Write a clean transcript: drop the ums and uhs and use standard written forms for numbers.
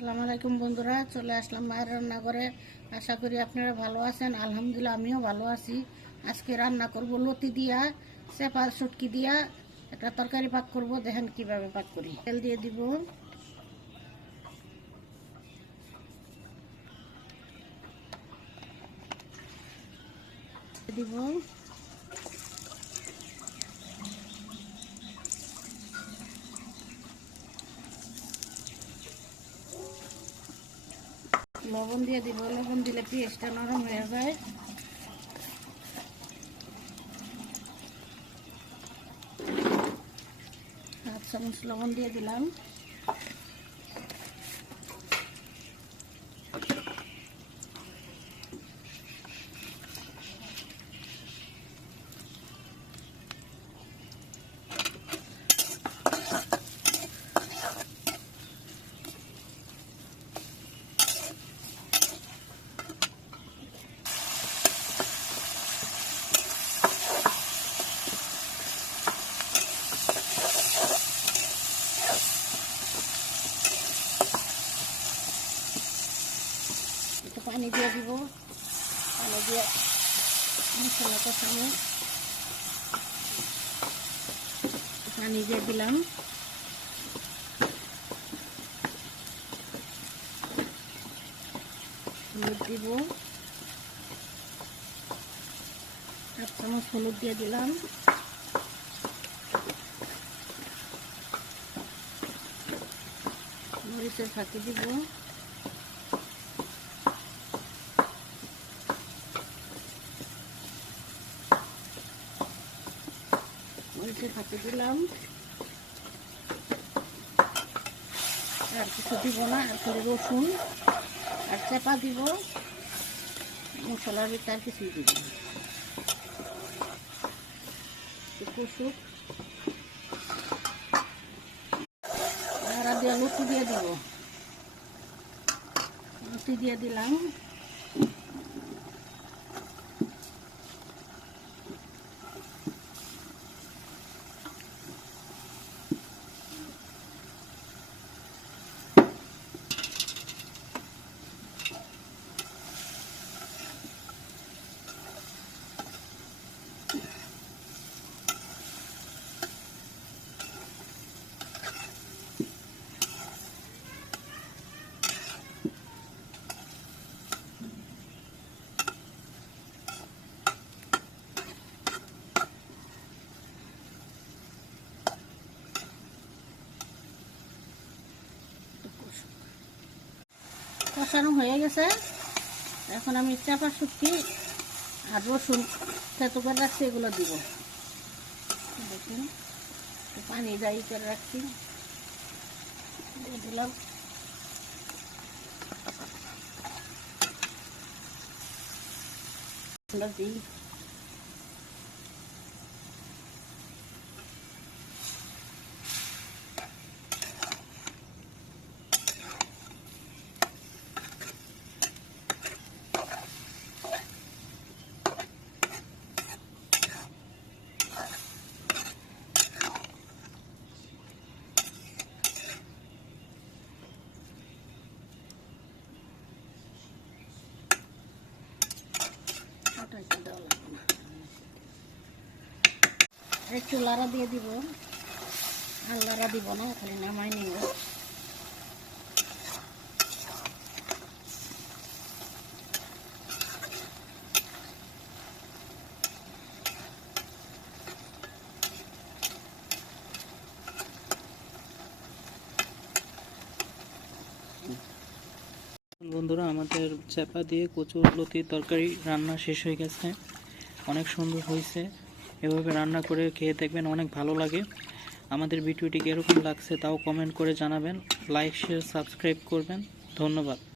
আসসালামু আলাইকুম বন্ধুরা, চলে আসলাম মায়ের রান্নাঘরে। আশা করি আপনারা ভালো আছেন। আলহামদুলিল্লাহ আমিও ভালো আছি। আজকে রান্না করব লতি দিয়া, চেপা শুটকি দিয়া একটা তরকারি পাক করব। দেখেন কিভাবে পাক করি। তেল দিয়ে দিব, দিব লবণ দিয়ে দিব। লবণ দিলে পেঁয়াজটা নরম হয়ে যায়। 1 চামচ লবণ দিয়ে দিলাম। একটু পানি দিয়ে দিব। পানি দিয়ে মশলা কষানো, পানি দিয়ে দিলাম। হলুদ দিব, 1 চামচ হলুদ দিয়ে দিলাম। মরিচের ফাঁকি দিব, মরিচের ফাঁকি দিলাম। আর কিছু দিব না, আর খালি রসুন আর চেপা দিব। মশলার ভিতরে আর কিছুই দিব না। কষুক, নাড়া দিয়ে লতি দিয়ে দিব। লতি দিয়ে দিলাম। কষানো হয়ে গেছে। এখন আমি চাপা শুটকি আর রসুন থেতো করে রাখছি, এগুলো দিব। দেখুন পানি যাই করে রাখছি, দিয়ে দিলাম। দিই একটু লাড়া দিয়ে দিব। আর লাড়া দিব না, খালি নামাই নিব। বন্ধুরা, আমাদের চাপা দিয়ে কচুর লতির তরকারি রান্না শেষ হয়ে গেছে। অনেক সুন্দর হয়েছে। এভাবে রান্না করে খেয়ে দেখবেন, অনেক ভালো লাগে। আমাদের ভিডিওটি কীরকম লাগছে তাও কমেন্ট করে জানাবেন। লাইক, শেয়ার, সাবস্ক্রাইব করবেন। ধন্যবাদ।